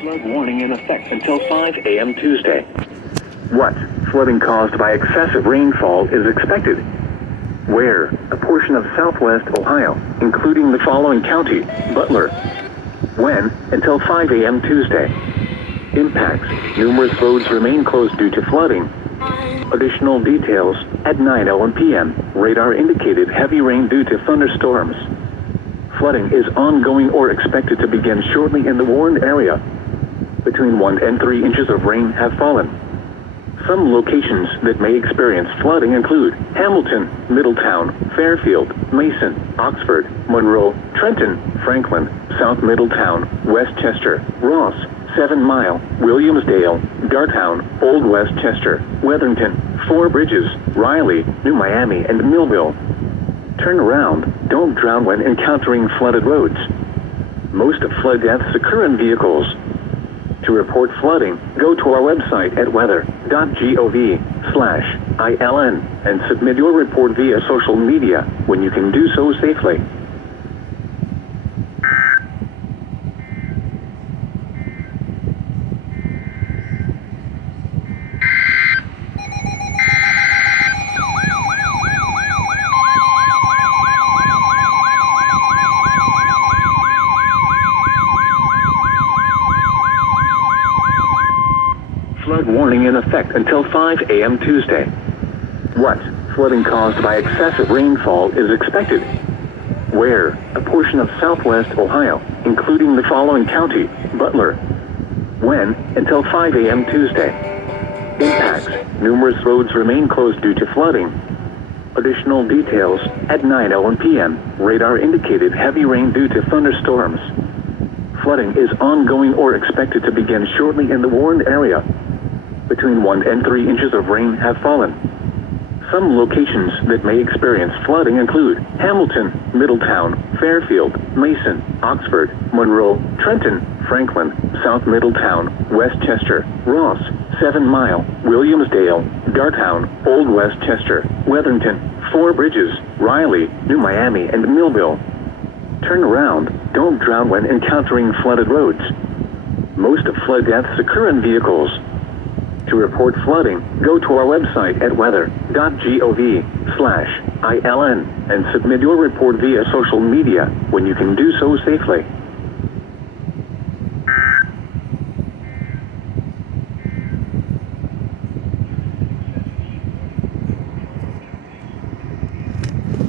Flood warning in effect until 5 a.m. Tuesday. What flooding caused by excessive rainfall is expected? Where a portion of southwest Ohio, including the following county: Butler. When until 5 a.m. Tuesday. Impacts: numerous roads remain closed due to flooding. Additional details at 9:01 p.m. Radar indicated heavy rain due to thunderstorms. Flooding is ongoing or expected to begin shortly in the warned area. Between 1 and 3 inches of rain have fallen. Some locations that may experience flooding include Hamilton, Middletown, Fairfield, Mason, Oxford, Monroe, Trenton, Franklin, South Middletown, Westchester, Ross, 7 Mile, Williamsdale, Dartown, Old Westchester, Weatherington, Four Bridges, Riley, New Miami, and Millville. Turn around. Don't drown when encountering flooded roads. Most flood deaths occur in vehicles. To report flooding, go to our website at weather.gov/ILN and submit your report via social media when you can do so safely. Flood warning in effect until 5 a.m. Tuesday. What flooding caused by excessive rainfall is expected? Where a portion of southwest Ohio, including the following county: Butler. When until 5 a.m. Tuesday. Impacts: numerous roads remain closed due to flooding. Additional details at 9:01 p.m. Radar indicated heavy rain due to thunderstorms. Flooding is ongoing or expected to begin shortly in the warned area. Between 1 and 3 inches of rain have fallen. Some locations that may experience flooding include Hamilton, Middletown, Fairfield, Mason, Oxford, Monroe, Trenton, Franklin, South Middletown, Westchester, Ross, 7 Mile, Williamsdale, Dartown, Old Westchester, Weatherington, Four Bridges, Riley, New Miami, and Millville. Turn around. Don't drown when encountering flooded roads. Most flood deaths occur in vehicles. To report flooding, go to our website at weather.gov/ILN and submit your report via social media when you can do so safely.